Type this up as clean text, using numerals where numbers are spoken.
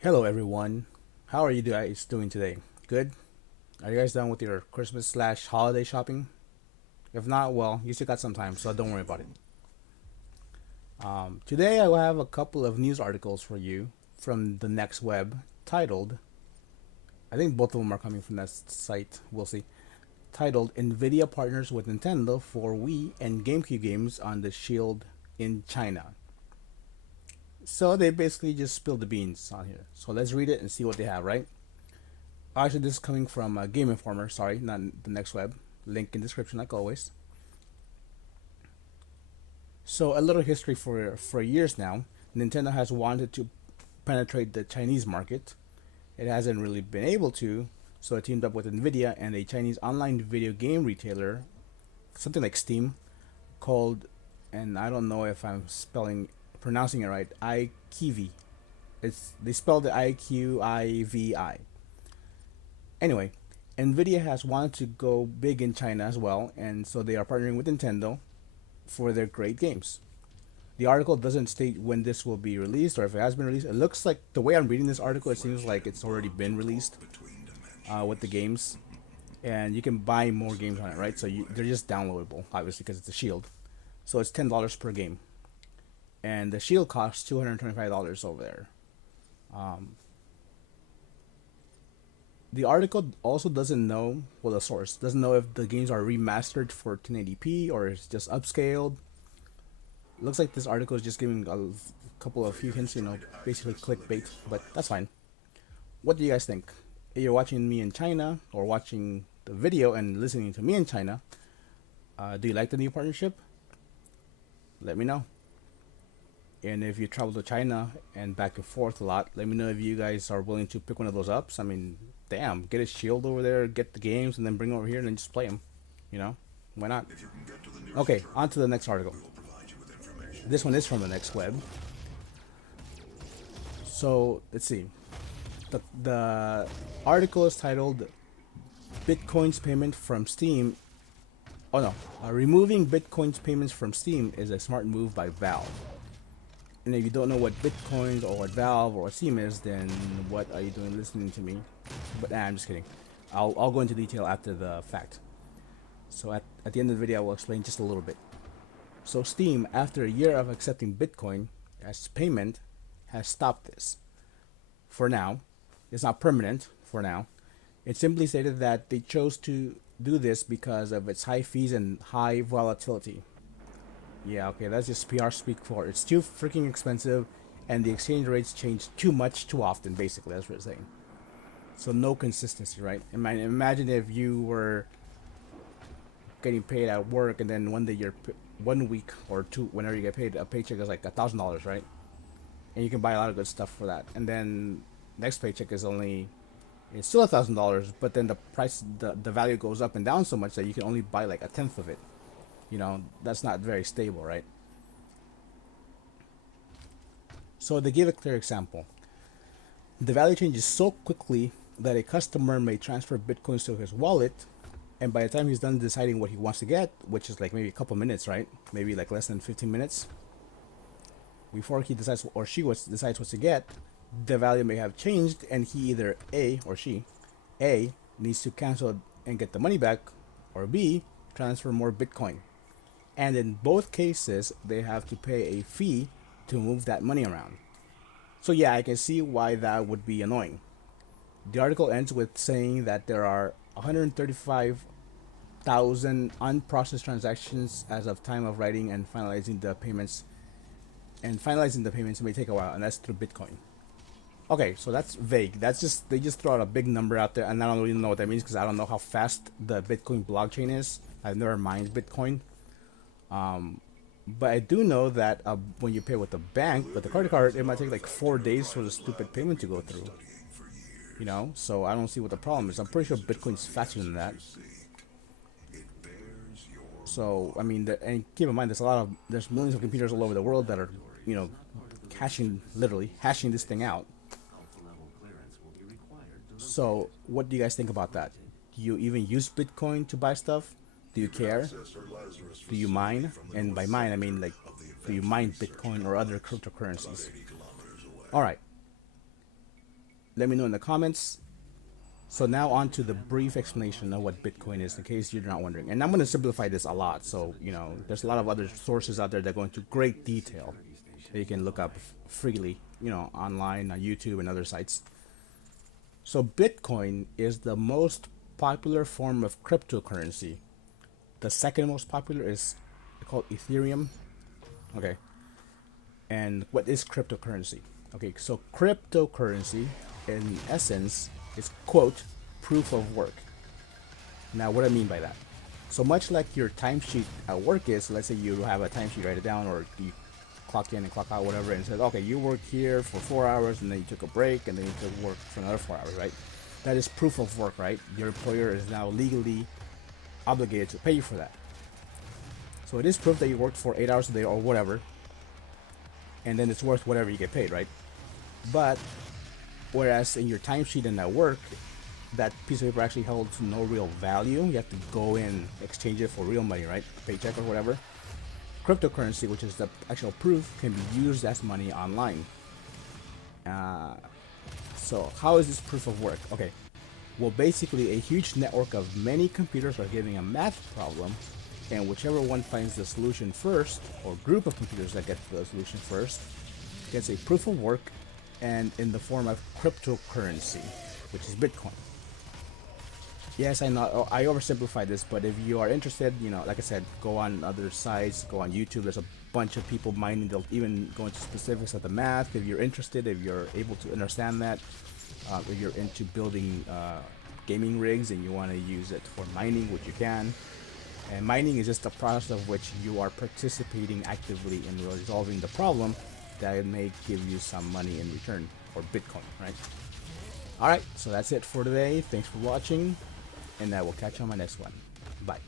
Hello everyone. How are you guys doing today? Good? Are you guys done with your Christmas slash holiday shopping? If not, well, you still got some time, so don't worry about it. Today I will have a couple of news articles for you from the Next Web titled, I think both of them are coming from that site, we'll see, titled Nvidia partners with Nintendo for Wii and GameCube games on the Shield in China. So they basically just spilled the beans on here. So let's read it and see what they have, right? Actually, this is coming from Game Informer. Sorry, not the Next Web. Link in description, like always. So a little history for years now. Nintendo has wanted to penetrate the Chinese market. It hasn't really been able to, so it teamed up with Nvidia and a Chinese online video game retailer, something like Steam, called, and I don't know if I'm pronouncing it right, iQivi. They spelled it IQIVI. Anyway, Nvidia has wanted to go big in China as well, and so they are partnering with Nintendo for their great games. The article doesn't state when this will be released or if it has been released. It looks like, the way I'm reading this article, it seems like it's already been released with the games, and you can buy more games on it, right? So they're just downloadable, obviously, because it's a Shield. So it's $10 per game, and the Shield costs $225 over there. The article also doesn't know, well, the source doesn't know if the games are remastered for 1080p or it's just upscaled. Looks like this article is just giving a few hints, basically clickbait, but that's fine. What do you guys think? If you're watching me in China or watching the video and listening to me in China, do you like the new partnership? Let me know. And if you travel to China and back and forth a lot, let me know if you guys are willing to pick one of those up. I mean, damn, get a Shield over there, get the games, and then bring them over here and then just play them. Why not? Okay, on to the next article. This one is from the Next Web. So let's see. The article is titled "Bitcoin's payment from Steam." Oh no, removing Bitcoin's payments from Steam is a smart move by Valve. And if you don't know what Bitcoin or what Valve or what Steam is, then what are you doing listening to me? But I'm just kidding. I'll go into detail after the fact. So at the end of the video, I will explain just a little bit. So Steam, after a year of accepting Bitcoin as payment, has stopped this. For now, it's not permanent for now. It simply stated that they chose to do this because of its high fees and high volatility. Yeah, okay, that's just PR speak for it. It's too freaking expensive, and the exchange rates change too much, too often, basically, that's what it's saying. So no consistency, right? Imagine if you were getting paid at work, and then one day 1 week or two, whenever you get paid, a paycheck is like $1,000, right? And you can buy a lot of good stuff for that. And then next paycheck is it's still $1,000, but then the price, the value goes up and down so much that you can only buy like a tenth of it. That's not very stable, right? So they give a clear example. The value changes so quickly that a customer may transfer Bitcoins to his wallet, and by the time he's done deciding what he wants to get, which is like maybe a couple minutes, right? Maybe like less than 15 minutes, before he decides or she decides what to get, the value may have changed, and he either A or she, A, needs to cancel and get the money back, or B, transfer more Bitcoin. And in both cases, they have to pay a fee to move that money around. So yeah, I can see why that would be annoying. The article ends with saying that there are 135,000 unprocessed transactions as of time of writing, and finalizing the payments may take a while, and that's through Bitcoin. Okay, so that's vague. They just throw out a big number out there, and I don't really know what that means because I don't know how fast the Bitcoin blockchain is. I've never mined Bitcoin. But I do know that when you pay with the bank, with the credit card, it might take like 4 days for the stupid payment to go through. So I don't see what the problem is. I'm pretty sure Bitcoin's faster than that. So I mean, and keep in mind, there's millions of computers all over the world that are, literally hashing this thing out. So what do you guys think about that? Do you even use Bitcoin to buy stuff? Do you care? Do you mine? And by mine, I mean like, do you mine Bitcoin or other cryptocurrencies? All right. Let me know in the comments. So now on to the brief explanation of what Bitcoin is, in case you're not wondering. And I'm going to simplify this a lot. So, there's a lot of other sources out there that go into great detail that you can look up freely, online on YouTube and other sites. So Bitcoin is the most popular form of cryptocurrency. The second most popular is called Ethereum. Okay. And what is cryptocurrency? Okay, so cryptocurrency in essence is, quote, proof of work. Now, what do I mean by that? So much like your timesheet at work is, let's say you have a timesheet, write it down, or you clock in and clock out, whatever, and it says, okay, you worked here for 4 hours, and then you took a break, and then you took work for another 4 hours, right? That is proof of work, right? Your employer is now legally obligated to pay you for that. So it is proof that you worked for 8 hours a day or whatever, and then it's worth whatever you get paid, right? But whereas in your timesheet and at work, that piece of paper actually holds no real value. You have to go in, exchange it for real money, right? Paycheck or whatever. Cryptocurrency, which is the actual proof, can be used as money online. So how is this proof of work? Okay, well, basically a huge network of many computers are giving a math problem, and whichever one finds the solution first, or group of computers that get the solution first, gets a proof of work, and in the form of cryptocurrency, which is Bitcoin. Yes, I know I oversimplified this, but if you are interested, like I said, go on other sites, go on YouTube. There's a bunch of people mining. They'll even go into specifics of the math if you're interested, if you're able to understand that. If you're into building gaming rigs and you want to use it for mining, which you can. And mining is just a process of which you are participating actively in resolving the problem that may give you some money in return, or Bitcoin, right? All right, so that's it for today. Thanks for watching, and I will catch you on my next one. Bye.